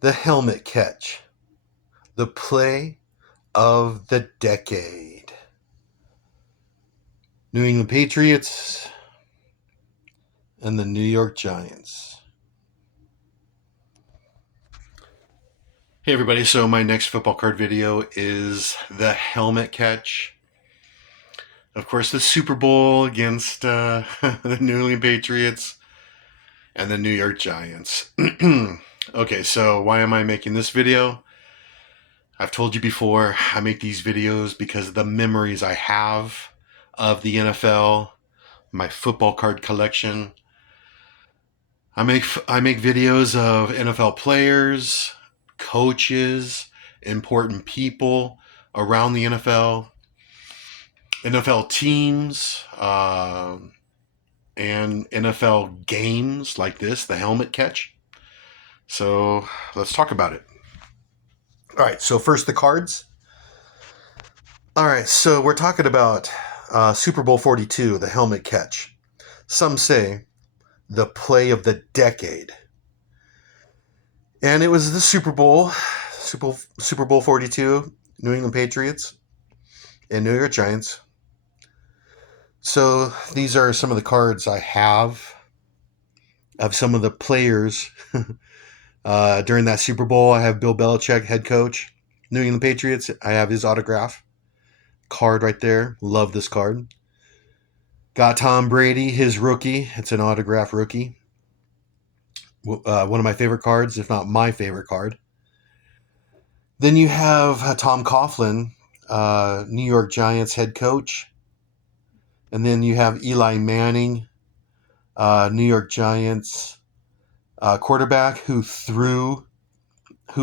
The helmet catch. The play of the decade. New England Patriots and the New York Giants. Hey everybody, so my next football card video is the helmet catch. Of course, the Super Bowl against the New England Patriots and the New York Giants. Okay, so why am I making this video? I've told you before, I make these videos because of the memories I have of the NFL, my football card collection. I make videos of NFL players, coaches, important people around the NFL teams, and NFL games like this, the helmet catch. So let's talk about it. All right, so first the cards. All right, so we're talking about Super Bowl 42, the helmet catch. Some say the play of the decade. And it was the Super Bowl 42, New England Patriots and New York Giants. So these are some of the cards I have of some of the players during that Super Bowl. I have Bill Belichick, head coach, New England Patriots. I have his autograph card right there. Love this card. Got Tom Brady, his rookie. It's an autograph rookie. One of my favorite cards, if not my favorite card. Then you have Tom Coughlin, New York Giants head coach. And then you have Eli Manning, New York Giants quarterback who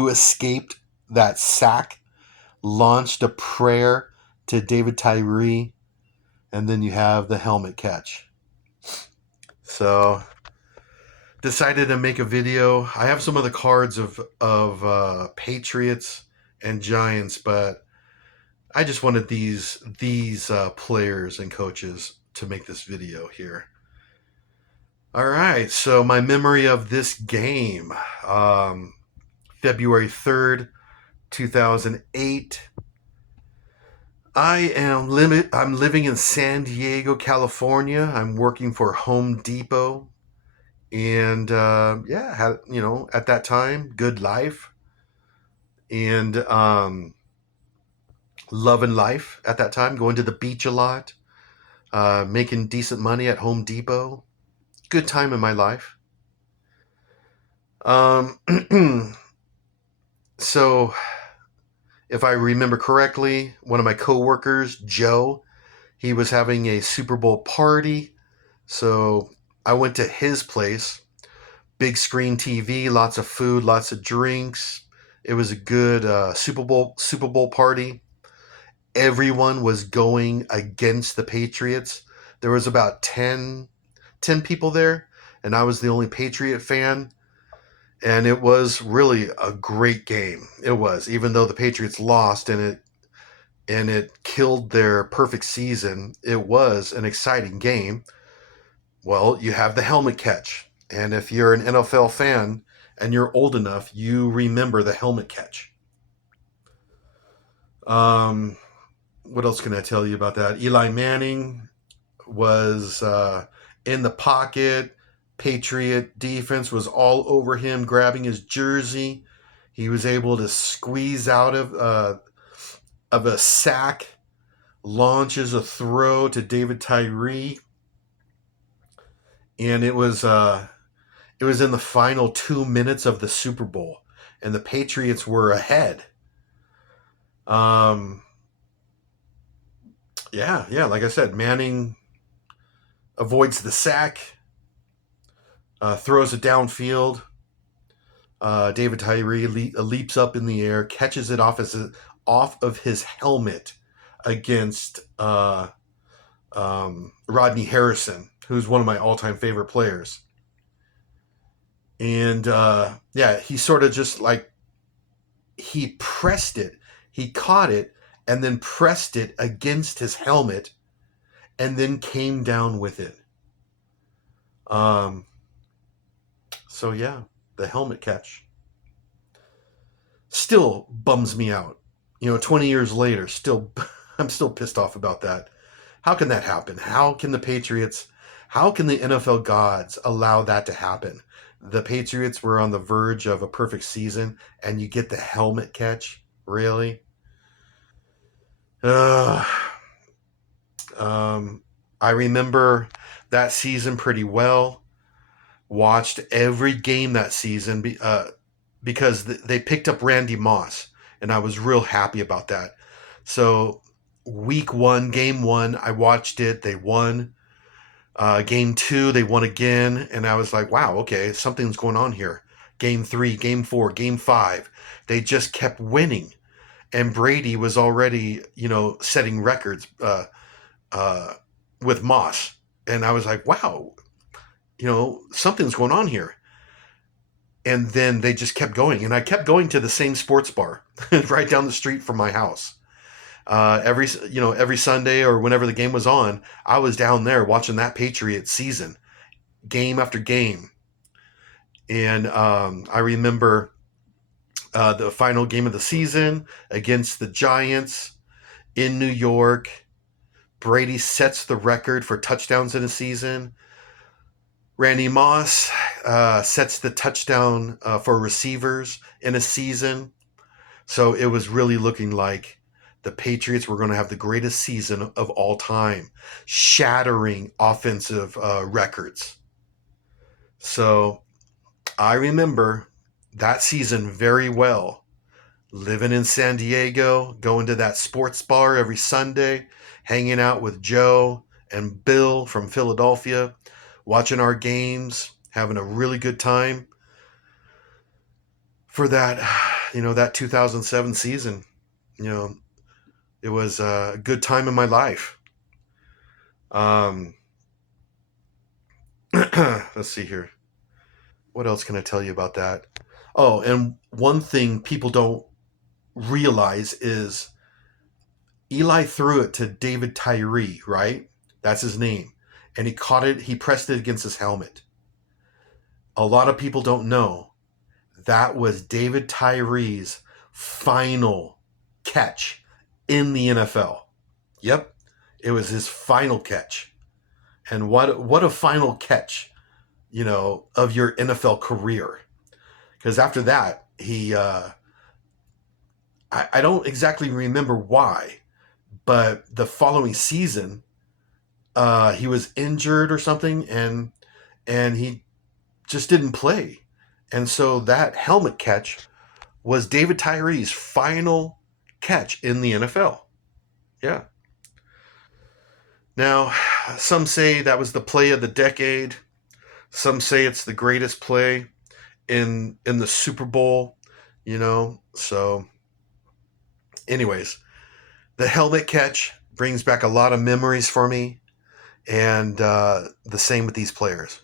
escaped that sack, launched a prayer to David Tyree, and then you have the helmet catch. So decided to make a video. I have some of the cards of Patriots and Giants, but I just wanted these players and coaches to make this video here. All right, so my memory of this game, February 3rd, 2008. I'm living in San Diego, California. I'm working for Home Depot, and had at that time good life and loving life at that time. Going to the beach a lot, making decent money at Home Depot. Good time in my life. So if I remember correctly, one of my coworkers, Joe, he was having a Super Bowl party. So I went to his place. Big screen TV, lots of food, lots of drinks. It was a good Super Bowl party. Everyone was going against the Patriots. There was about 10 people there, and I was the only Patriot fan. And it was really a great game. It was, even though the Patriots lost and it killed their perfect season. It was an exciting game. Well, you have the helmet catch. And if you're an NFL fan and you're old enough, you remember the helmet catch. What else can I tell you about that? Eli Manning was in the pocket. Patriot defense was all over him, grabbing his jersey. He was able to squeeze out of a sack, launches a throw to David Tyree, and it was in the final 2 minutes of the Super Bowl, and the Patriots were ahead. Yeah, like I said, Manning avoids the sack, throws it downfield. David Tyree leaps up in the air, catches it off of his helmet against Rodney Harrison, who's one of my all-time favorite players. And he sort of just like he pressed it, he caught it, and then pressed it against his helmet, and then came down with it. So yeah, the helmet catch. still bums me out. 20 years later, still I'm still pissed off about that. How can that happen? How can the NFL gods allow that to happen? The Patriots were on the verge of a perfect season, and you get the helmet catch? Really? Uh, I remember that season pretty well. Watched every game that season because they picked up Randy Moss, and I was real happy about that. So, week one, game one, I watched it. They won. Game two, they won again, and I was like, wow, okay, something's going on here. Game three, game four, game five, they just kept winning, and Brady was already, setting records uh, with Moss, and I was like, wow, something's going on here. And then they just kept going, and I kept going to the same sports bar right down the street from my house. Every Sunday or whenever the game was on, I was down there watching that Patriots season, game after game. And I remember the final game of the season against the Giants in New York. Brady sets the record for touchdowns in a season. Randy Moss sets the touchdown for receivers in a season. So it was really looking like the Patriots were going to have the greatest season of all time, shattering offensive records. So I remember that season very well. Living in San Diego, going to that sports bar every Sunday, hanging out with Joe and Bill from Philadelphia, watching our games, having a really good time for that, that 2007 season. It was a good time in my life. Let's see here. What else can I tell you about that? Oh, and one thing people don't realize is Eli threw it to David Tyree, right? That's his name. And he caught it, he pressed it against his helmet. A lot of people don't know that was David Tyree's final catch in the NFL. Yep, it was his final catch. And what a final catch, of your NFL career. Because after that, I don't exactly remember why, but the following season, he was injured or something, and he just didn't play. And so that helmet catch was David Tyree's final catch in the NFL. Yeah. Now, some say that was the play of the decade. Some say it's the greatest play in the Super Bowl, So, anyways, the helmet catch brings back a lot of memories for me, and the same with these players.